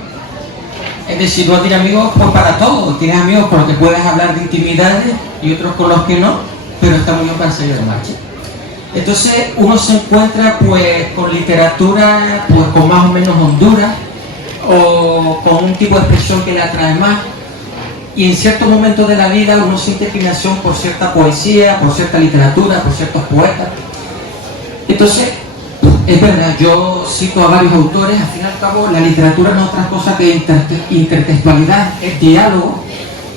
Es decir, tú tienes amigos pues para todo. Tienes amigos con los que puedes hablar de intimidades y otros con los que no, pero está muy bien para salir de marcha. Entonces uno se encuentra pues con literatura pues con más o menos hondura o con un tipo de expresión que le atrae más. Y en ciertos momentos de la vida uno siente inclinación por cierta poesía, por cierta literatura, por ciertos poetas. Entonces, es verdad, yo cito a varios autores. Al fin y al cabo, la literatura no es otra cosa que intertextualidad, es diálogo,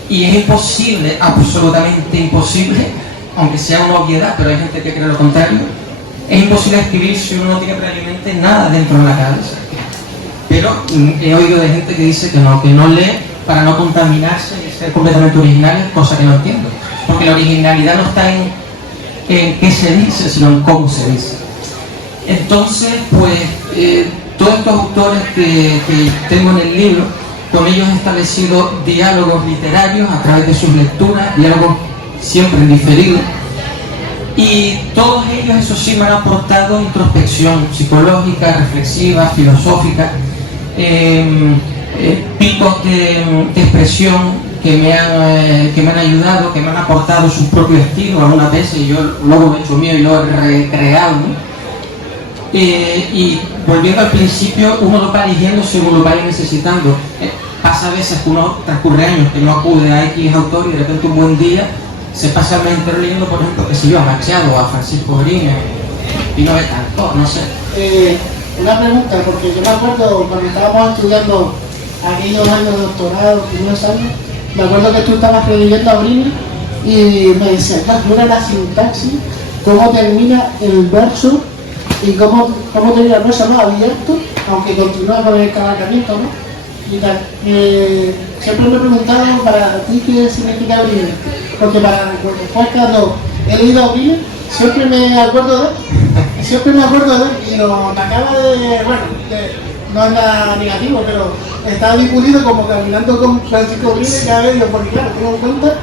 y es imposible, absolutamente imposible, aunque sea una obviedad, pero hay gente que cree lo contrario, es imposible escribir si uno no tiene previamente nada dentro de la cabeza. Pero he oído de gente que dice que no lee para no contaminarse y ser completamente originales, cosa que no entiendo. Porque la originalidad no está en qué se dice, sino en cómo se dice. Entonces, pues, todos estos autores que tengo en el libro, con ellos he establecido diálogos literarios a través de sus lecturas, diálogos siempre en diferido. Y todos ellos, eso sí, me han aportado introspección psicológica, reflexiva, filosófica, picos de expresión que me han ayudado, que me han aportado su propio estilo. Algunas veces yo luego lo he hecho mío y lo he recreado, ¿no? Y volviendo al principio, uno lo va eligiendo según lo vaya necesitando. Pasa a veces que uno transcurre años que no acude a X autor y de repente un buen día se pasa el mes entero leyendo, por ejemplo, que se yo, a Machado, a Francisco Green, Pino Betancourt, no sé. Una pregunta, porque yo me acuerdo cuando estábamos estudiando aquellos años de doctorado, primeros años, me acuerdo que tú estabas leyendo a Brini y me decías, mira la sintaxis, cómo termina el verso y cómo termina el verso, ¿no? Abierto, aunque continúa con el cabalcamiento, ¿no? Y tal. Siempre me he preguntado para ti qué significa Brini. porque después cuando he leído a Brines, siempre me acuerdo de él, y me acaba no es nada negativo, pero estaba bien pulido como caminando con Francisco Brines cada vez, porque claro, tengo en cuenta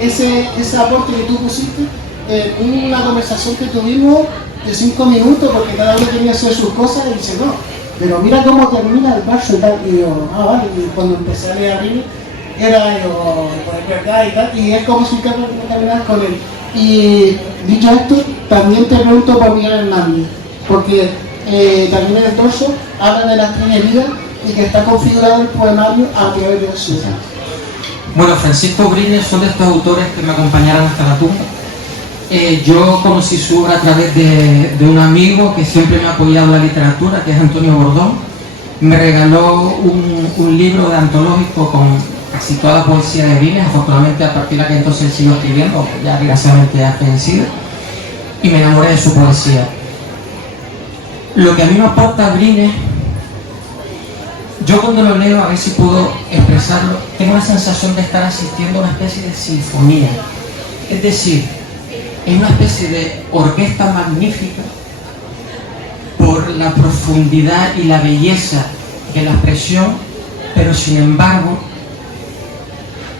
ese aporte que tú pusiste en una conversación que tuvimos de 5 minutos, porque cada uno tenía que hacer sus cosas, y dice, no, pero mira cómo termina el verso y tal, y yo, vale, y cuando empecé a leer a Brines, era yo, pues verdad y tal, y es como si caminar con él. Y dicho esto, también te pregunto por Miguel Hernández, porque también en el torso habla de las 3 heridas y que está configurado el poemario a nivel de la ciudad. Bueno, Francisco Brines son de estos autores que me acompañaron hasta la tumba. Yo conocí su obra a través de un amigo que siempre me ha apoyado en la literatura, que es Antonio Bordón. Me regaló un libro de antológico con casi toda la poesía de Brines. Afortunadamente, a partir de aquel entonces él siguió escribiendo, ya desgraciadamente ha fallecido, y me enamoré de su poesía. Lo que a mí me aporta Brines, yo cuando lo leo, a ver si puedo expresarlo, tengo la sensación de estar asistiendo a una especie de sinfonía. Es decir, es una especie de orquesta magnífica por la profundidad y la belleza de la expresión, pero sin embargo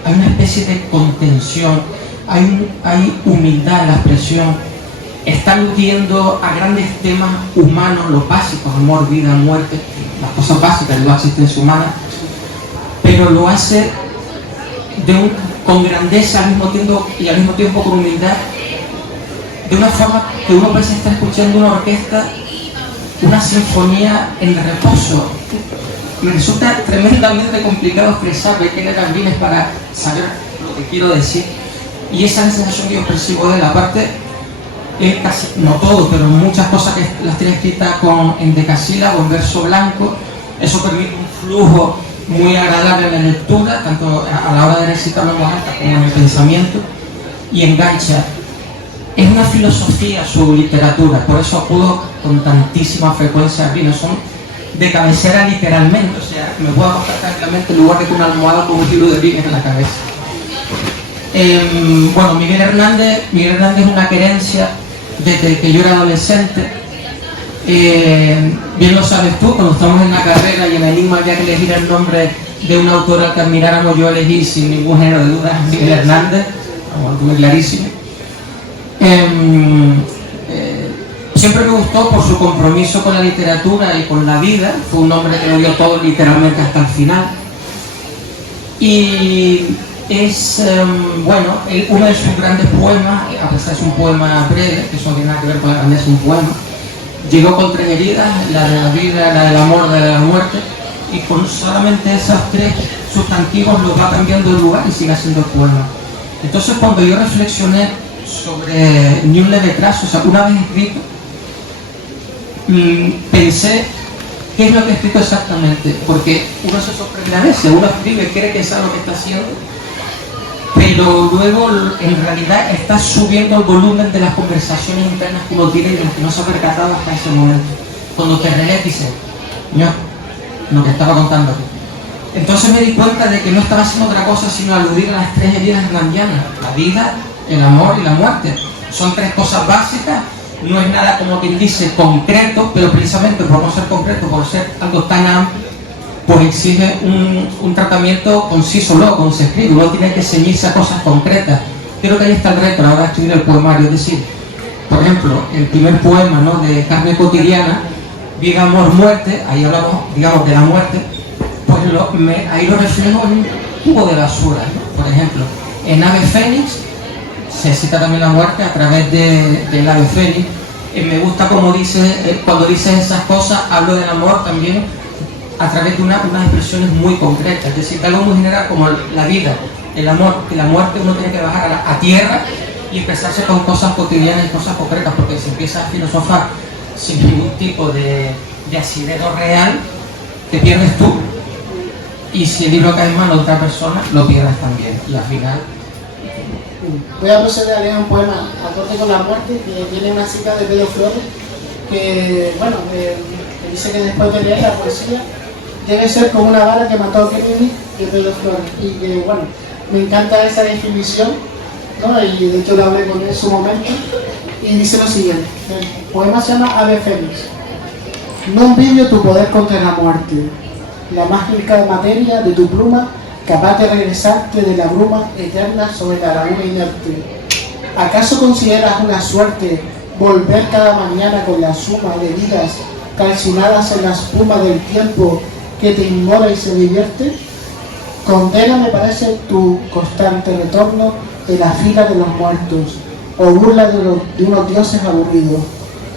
hay una especie de contención, hay humildad en la expresión. Está aludiendo a grandes temas humanos, los básicos, amor, vida, muerte, las cosas básicas de la existencia humana, pero lo hace con grandeza al mismo tiempo con humildad, de una forma que uno parece estar escuchando una orquesta, una sinfonía en reposo. Me resulta tremendamente complicado expresar de qué eran Brines para saber lo que quiero decir, y esa es la sensación que yo percibo de la parte. Casi, no todo, pero muchas cosas que las tiene escritas en decasílabo, en verso blanco. Eso permite un flujo muy agradable en la lectura, tanto a la hora de recitarlo en voz alta como en el pensamiento, y engancha. Es una filosofía su literatura, por eso acudo con tantísima frecuencia a Brines. Son de cabecera literalmente, o sea, me puedo acostar tranquilamente en lugar de con una almohada con un libro de Brines en la cabeza. Bueno, Miguel Hernández es una querencia desde que yo era adolescente. Bien lo sabes tú, cuando estamos en la carrera y en el enigma había que elegir el nombre de un autor al que admiráramos, yo elegí sin ningún género de dudas Miguel Hernández, algo muy clarísimo. Siempre me gustó por su compromiso con la literatura y con la vida. Fue un hombre que lo dio todo literalmente hasta el final. Y es, uno de sus grandes poemas, a pesar de ser un poema breve, que eso no tiene nada que ver con la grandeza de un poema, llegó con 3 heridas, la de la vida, la del amor, la de la muerte, y con solamente esos 3 sustantivos los va cambiando de lugar y sigue siendo el poema. Entonces, cuando yo reflexioné sobre Ni un leve trazo, o sea, una vez escrito, pensé qué es lo que he escrito exactamente, porque uno se sorprende a veces, uno escribe, cree que sabe lo que está haciendo, pero luego en realidad está subiendo el volumen de las conversaciones internas que uno tiene y de las que no se ha percatado hasta ese momento. Cuando te relees dices, no, lo que estaba contando aquí. Entonces me di cuenta de que no estaba haciendo otra cosa sino aludir a las 3 heridas hernández: la vida, el amor y la muerte. Son 3 cosas básicas, no es nada, como quien dice, concreto, pero precisamente por no ser concreto, por ser algo tan amplio, pues exige un tratamiento conciso, luego cuando se escribe, uno tiene que ceñirse a cosas concretas. Creo que ahí está el reto a la hora de escribir el poemario, es decir, por ejemplo, el primer poema, ¿no?, de Carne Cotidiana, Vida, Amor, Muerte, ahí hablamos, digamos, de la muerte, pues ahí lo reflejo en un cubo de basura, ¿no? Por ejemplo, en Ave Fénix se cita también la muerte a través del Ave Fénix. Me gusta como dice, cuando dices esas cosas, hablo del amor también a través de unas expresiones muy concretas, es decir, de algo muy general como la vida, el amor y la muerte. Uno tiene que bajar a tierra y expresarse con cosas cotidianas y cosas concretas, porque si empiezas a filosofar sin ningún tipo de asidero real, te pierdes tú, y si el libro cae en manos de otra persona, lo pierdes también, y al final... Voy a proceder a leer un poema acorde con la muerte, que tiene una cita de Pedro Flores, que, bueno, que dice que después de leer la poesía debe ser como una bala que mató a Kennedy, de Pedro Flores, y que, bueno, me encanta esa definición, ¿no? Y de hecho lo hablé con él en su momento, y dice lo siguiente, el poema se llama Ave Fénix. No envidio tu poder contra la muerte, la mágica materia de tu pluma, capaz de regresarte de la bruma eterna sobre la laguna inerte. ¿Acaso consideras una suerte volver cada mañana con la suma de vidas calcinadas en la espuma del tiempo que te ignora y se divierte? Condena me parece tu constante retorno de la fila de los muertos, o burla de unos dioses aburridos,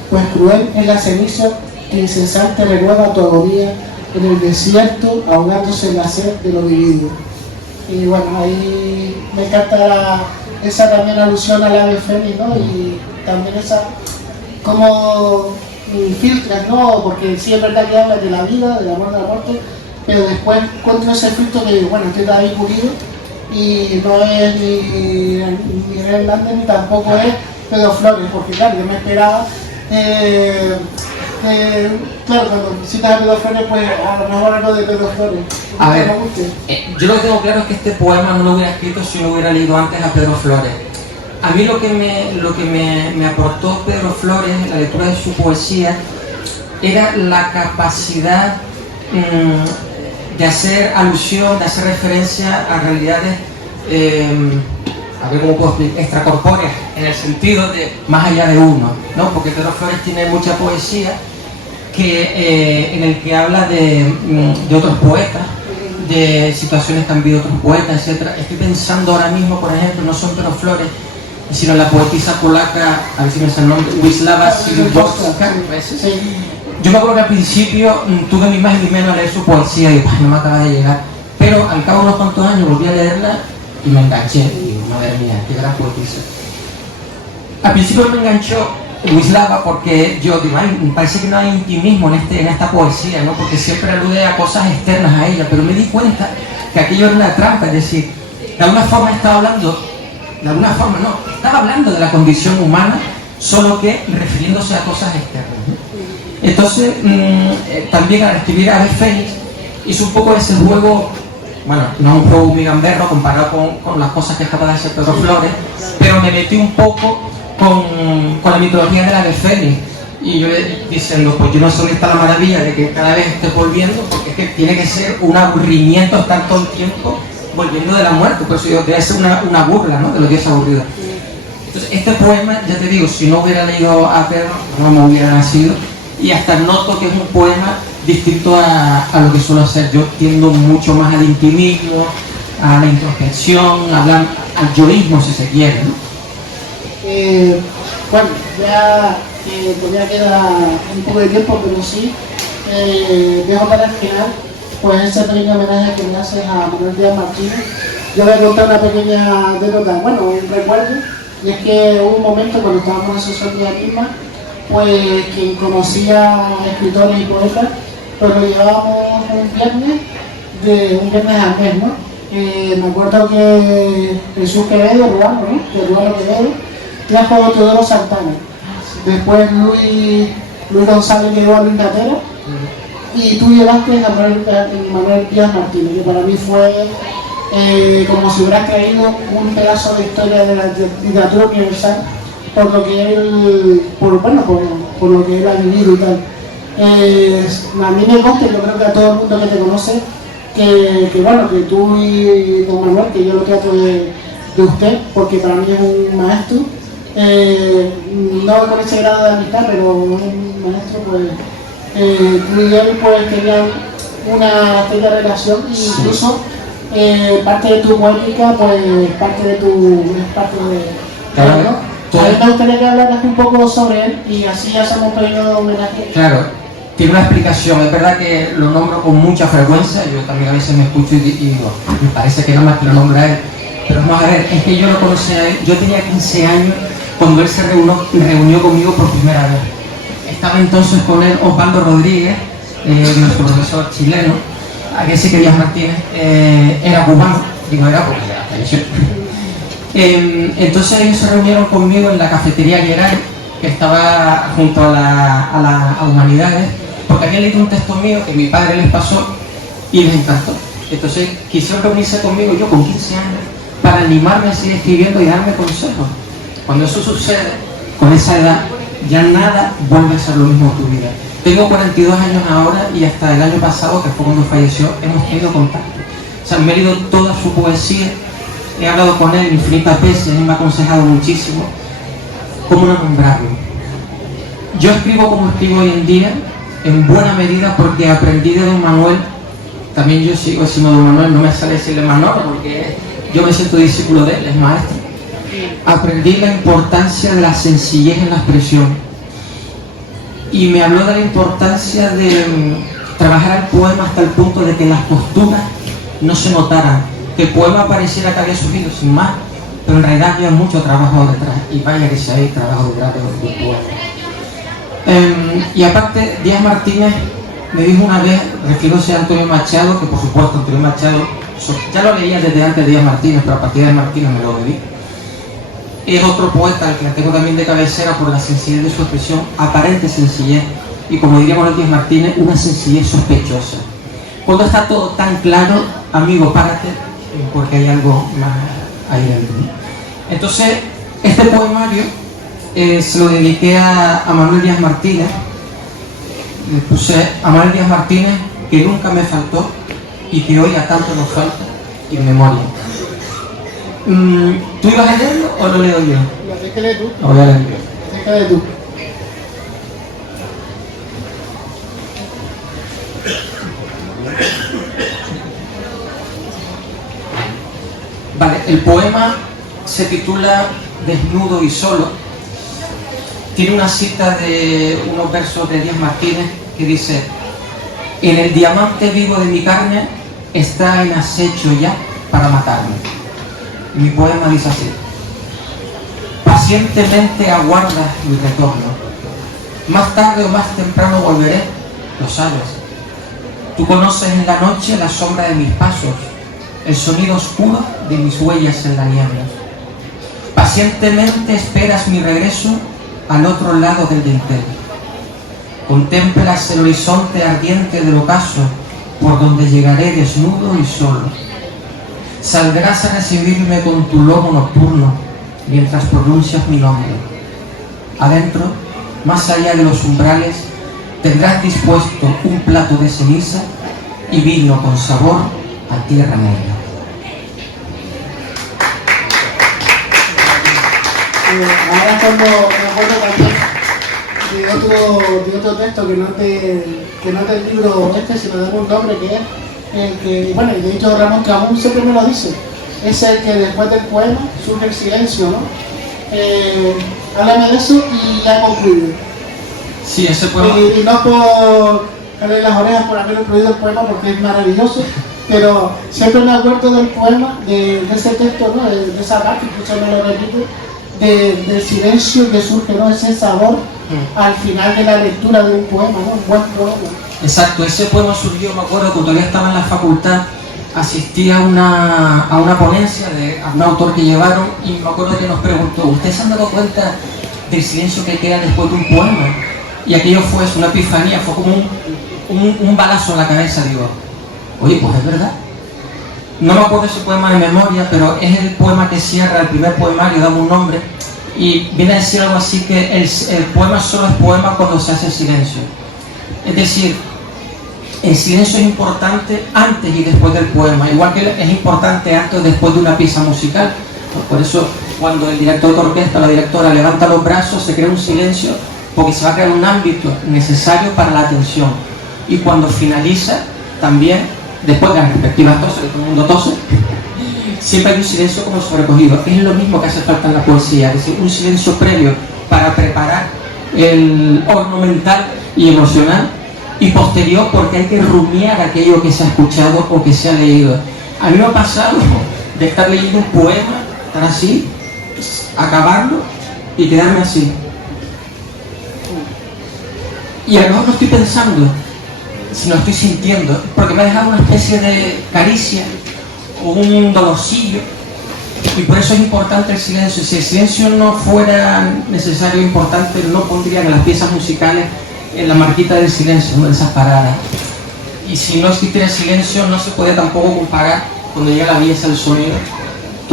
pues cruel es la ceniza que incesante renueva tu agonía en el desierto, ahogándose en la sed de lo vivido. Y bueno, ahí me encanta esa también alusión al ave fénix, ¿no? Y también esa, como filtras, ¿no? Porque sí es verdad que habla de la vida, de la muerte, pero después encuentro ese filtro que, bueno, estoy ahí murido y no es ni Miguel Hernández ni tampoco es Pedro Flores, porque claro, yo me esperaba, claro, cuando citas a Pedro Flores, pues a lo mejor algo de Pedro Flores. A ver, yo lo que tengo claro es que este poema no lo hubiera escrito si lo hubiera leído antes a Pedro Flores. A mí lo que me aportó Pedro Flores en la lectura de su poesía era la capacidad de hacer alusión, de hacer referencia a realidades, a ver cómo puedo explicar, extracorpóreas, en el sentido de más allá de uno, ¿no? Porque Pedro Flores tiene mucha poesía en el que habla de otros poetas, de situaciones que han vivido otros poetas, etc. Estoy pensando ahora mismo, por ejemplo, no son Pedro Flores, sino la poetisa polaca, a ver si me sale el nombre, Wisława Szymborska. Yo me acuerdo que al principio tuve mi más y mi menos a leer su poesía y no me acaba de llegar, pero al cabo de unos cuantos años volví a leerla y me enganché. Y digo, madre mía, qué gran poetisa. Al principio me enganchó Wisława porque yo digo, me parece que no hay intimismo en esta poesía, ¿no? Porque siempre alude a cosas externas a ella, pero me di cuenta que aquello era una trampa, es decir, de alguna forma estaba hablando de la condición humana, solo que refiriéndose a cosas externas, ¿no? Entonces, también al escribir Ave Fénix, hizo un poco ese juego, bueno, no un juego muy gamberro comparado con las cosas que es capaz de hacer Pedro Flores, pero me metí un poco con la mitología del Ave Fénix. Y yo diciendo, pues yo no sé dónde está la maravilla de que cada vez esté volviendo, porque es que tiene que ser un aburrimiento estar todo el tiempo volviendo de la muerte, por eso digo, debe ser una burla, ¿no? De los días aburridos. Entonces, este poema, ya te digo, si no hubiera leído a Pedro, no me hubiera nacido, y hasta noto que es un poema distinto a lo que suelo hacer. Yo tiendo mucho más al intimismo, a la introspección, al yoísmo, si se quiere, ¿no? Bueno, ya todavía queda un poco de tiempo, pero sí, dejo para el final pues ese pequeño homenaje que me haces a Manuel Díaz Martínez. Yo voy a contar una pequeña anécdota, bueno, un recuerdo, y es que hubo un momento cuando estábamos en la asesoría misma, pues quien conocía escritores y poetas, pues lo llevábamos un viernes al mes, ¿no? Me acuerdo que Jesús Quevedo, Ruano, ¿no? De Ruano Quevedo, trajo a Teodoro Santana. Después Luis González llegó a Luis Gatero, y tú llevaste a Manuel Díaz Martínez, que para mí fue como si hubieras traído un pedazo de historia de la literatura universal, por lo que él, por lo que él ha vivido y tal. A mí me consta, y yo creo que a todo el mundo que te conoce, que tú y don Manuel, que yo lo trato de usted, porque para mí es un maestro, no con ese grado de amistad, pero un maestro, pues, tú y él pues tenían una estrecha relación, e incluso parte de tu poética, pues parte de claro, ¿no? A mí me gustaría que hablaras un poco sobre él y así hacemos un pequeño homenaje. Claro, tiene una explicación. Es verdad que lo nombro con mucha frecuencia, yo también a veces me escucho y digo, me parece que no más que lo nombra él, pero vamos a ver, es que yo lo conocí a él, yo tenía 15 años cuando él se reunió conmigo por primera vez. Estaba entonces con él Osvaldo Rodríguez, nuestro profesor chileno, a que sí que Díaz Martínez era cubano, digo era porque era falleció. Entonces ellos se reunieron conmigo en la cafetería Geray, que estaba junto a Humanidades, porque habían leído un texto mío que mi padre les pasó y les encantó. Entonces quisieron reunirse conmigo, yo con 15 años, para animarme a seguir escribiendo y darme consejos. Cuando eso sucede, con esa edad, ya nada vuelve a ser lo mismo en tu vida. Tengo 42 años ahora y hasta el año pasado, que fue cuando falleció, hemos tenido contacto. O sea, me he leído toda su poesía, he hablado con él infinitas veces, él me ha aconsejado muchísimo. ¿Cómo no nombrarlo? Yo escribo como escribo hoy en día, en buena medida porque aprendí de don Manuel. También yo sigo siendo don Manuel, no me sale decirle Manolo porque yo me siento discípulo de él, es maestro. Aprendí la importancia de la sencillez en la expresión y me habló de la importancia de trabajar el poema hasta el punto de que las posturas no se notaran, que el poema pareciera que había surgido sin más, pero en realidad había mucho trabajo detrás, y vaya que si hay trabajo detrás del poema. Y aparte, Díaz Martínez me dijo una vez, refiriéndose a Antonio Machado, que por supuesto Antonio Machado ya lo leía desde antes de Díaz Martínez, pero a partir de Díaz Martínez me lo bebí. Es otro poeta al que tengo también de cabecera por la sencillez de su expresión, aparente sencillez, y como diríamos en Díaz Martínez, una sencillez sospechosa. Cuando está todo tan claro, amigo, párate, porque hay algo más ahí dentro. Entonces, este poemario se lo dediqué a Manuel Díaz Martínez. Le puse a Manuel Díaz Martínez, que nunca me faltó y que hoy a tanto nos falta, in memoria. ¿Tú ibas a leerlo o lo leo yo? Lo tienes que leer tú. Lo voy a leer yo. Lo tienes que leer tú. Vale, el poema se titula Desnudo y solo. Tiene una cita de unos versos de Díaz Martínez que dice: en el diamante vivo de mi carne está en acecho ya para matarme. Mi poema dice así: pacientemente aguardas mi retorno. Más tarde o más temprano volveré, lo sabes. Tú conoces en la noche la sombra de mis pasos, el sonido oscuro de mis huellas en la niebla. Pacientemente esperas mi regreso al otro lado del dintel. Contemplas el horizonte ardiente del ocaso, por donde llegaré desnudo y solo. Saldrás a recibirme con tu lomo nocturno, mientras pronuncias mi nombre. Adentro, más allá de los umbrales, tendrás dispuesto un plato de ceniza y vino con sabor a tierra negra. Ahora cuando me acuerdo también de otro texto que no es del libro sino de un nombre que es el que, bueno, y de hecho Ramón Camus siempre me lo dice, es el que después del poema surge el silencio, ¿no? Háblame de eso y ya concluye. Sí, ese poema. Y no por darle las orejas por haber incluido el poema porque es maravilloso, pero siempre me acuerdo del poema, de ese texto, ¿no? De esa parte, incluso me lo repito, del silencio que surge, ¿no? Ese sabor al final de la lectura de un poema, ¿no? Un buen poema. Exacto, ese poema surgió, me acuerdo, cuando todavía estaba en la facultad, asistí a una ponencia de un autor que llevaron y me acuerdo que nos preguntó: ¿ustedes se han dado cuenta del silencio que queda después de un poema? Y aquello fue una epifanía, fue como un balazo en la cabeza. Digo, oye, pues es verdad. No me acuerdo ese poema de memoria, pero es el poema que cierra el primer poemario, dame un nombre, y viene a decir algo así que el poema solo es poema cuando se hace silencio. Es decir, el silencio es importante antes y después del poema, igual que es importante antes o después de una pieza musical. Por eso, cuando el director de orquesta o la directora levanta los brazos, se crea un silencio, porque se va a crear un ámbito necesario para la atención. Y cuando finaliza, también, después de las respectivas toses, que todo el mundo tose, siempre hay un silencio como sobrecogido. Es lo mismo que hace falta en la poesía, es decir, un silencio previo para preparar el horno mental y emocional, y posterior porque hay que rumiar aquello que se ha escuchado o que se ha leído. A mí me ha pasado de estar leyendo un poema, estar así, acabarlo y quedarme así. Y a lo mejor no estoy pensando, sino estoy sintiendo, porque me ha dejado una especie de caricia o un dolorcillo, y por eso es importante el silencio. Si el silencio no fuera necesario e importante, no pondrían en las piezas musicales en la marquita del silencio, ¿no? De esas paradas. Y si no existiera el silencio, no se puede tampoco comparar cuando llega la belleza del sonido,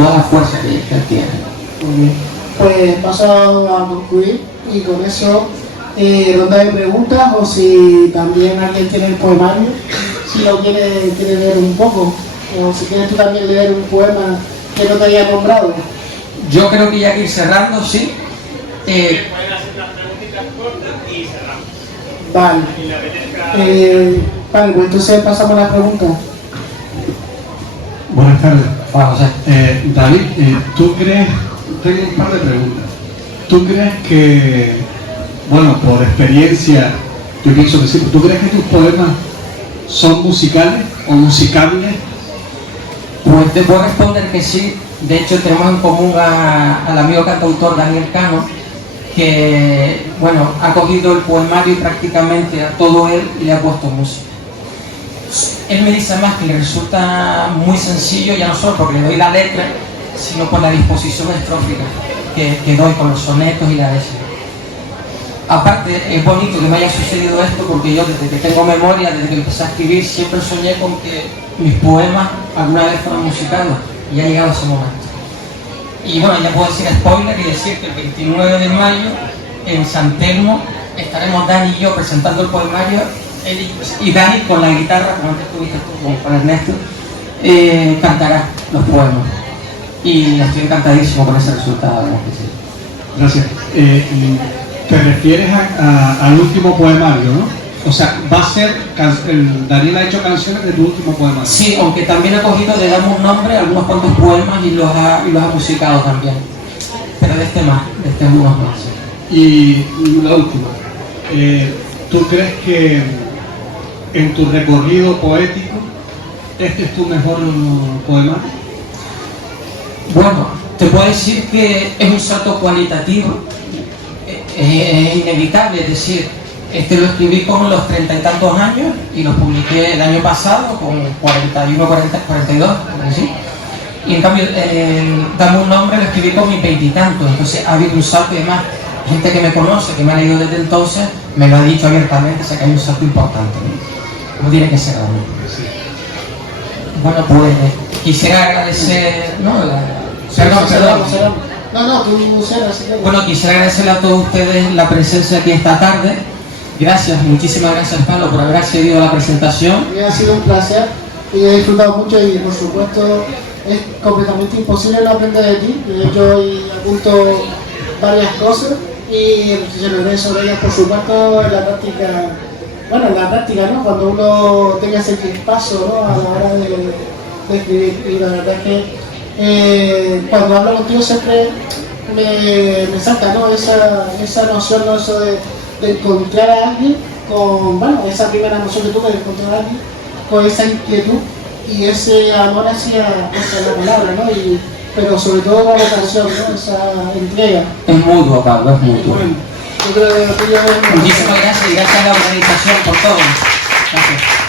toda la fuerza que él tiene. Muy bien. Pues paso a concluir y con eso ronda de preguntas, o si también alguien tiene el poemario, si lo quiere leer un poco, o si quieres tú también leer un poema que no te haya nombrado. Yo creo que ya hay que ir cerrando, sí. Pueden hacer unas preguntitas cortas y cerramos. Vale. Y le apetezca. Vale, pues entonces pasamos a la pregunta. Buenas tardes. Hola, José. David, ¿tú crees, tengo un par de preguntas, ¿tú crees que, bueno, por experiencia, yo pienso que sí, ¿tú crees que tus poemas son musicales o musicables? Pues te puedo responder que sí. De hecho, tenemos en común al amigo cantautor Daniel Cano, que, bueno, ha cogido el poemario y prácticamente a todo él le ha puesto música. Él me dice además que le resulta muy sencillo, ya no solo porque le doy la letra, sino por la disposición estrófica que doy con los sonetos y la décima. Aparte, es bonito que me haya sucedido esto porque yo desde que tengo memoria, desde que empecé a escribir, siempre soñé con que mis poemas alguna vez fueran musicados, y ha llegado ese momento. Y bueno, ya puedo decir spoiler y decir que el 29 de mayo en San Telmo estaremos Dani y yo presentando el poemario, él y Dani con la guitarra, como antes tuviste tú con Ernesto, cantará los poemas. Y estoy encantadísimo con ese resultado. Gracias. Te refieres al último poemario, ¿no? O sea, va a ser, Daniel ha hecho canciones de tu último poemario. Sí, aunque también he cogido de Dame un Nombre algunos cuantos poemas y los ha musicado también. Pero de este algunos más. Y la última, ¿tú crees que en tu recorrido poético este es tu mejor poemario? Bueno, te puedo decir que es un salto cualitativo, es inevitable, es decir, este lo escribí con los 30 y tantos años y lo publiqué el año pasado con 41, 40, 42, así. Y en cambio, Dame un Nombre lo escribí con mis 20 y tantos, entonces ha habido un salto y además, gente que me conoce, que me ha leído desde entonces, me lo ha dicho abiertamente, o sea que hay un salto importante, ¿no? Como tiene que ser ahora. Sí. Bueno, pues quisiera agradecer, ¿no? Perdón. No, tú cerras. Bueno, quisiera agradecerle a todos ustedes la presencia aquí esta tarde. Gracias, muchísimas gracias, Pablo, por haber accedido a la presentación. Me ha sido un placer y he disfrutado mucho, y por supuesto es completamente imposible no aprender de ti. De hecho, hoy apunto varias cosas y reflexionaré sobre ellas, por supuesto, en la práctica. Bueno, en la práctica, ¿no? Cuando uno tenga ese chispazo, ¿no? A la hora de escribir. Y la verdad es que cuando hablo contigo siempre me salta, ¿no? Esa noción, ¿no? Eso de encontrar a alguien con, bueno, esa primera noción que tuve de encontrar a alguien con esa inquietud y ese amor hacia la palabra, ¿no? Pero sobre todo con la canción, ¿no? Esa entrega. Es mutuo, Pablo, es mutuo. Bueno, yo creo que Muchísimas gracias y gracias a la organización por todo. Gracias.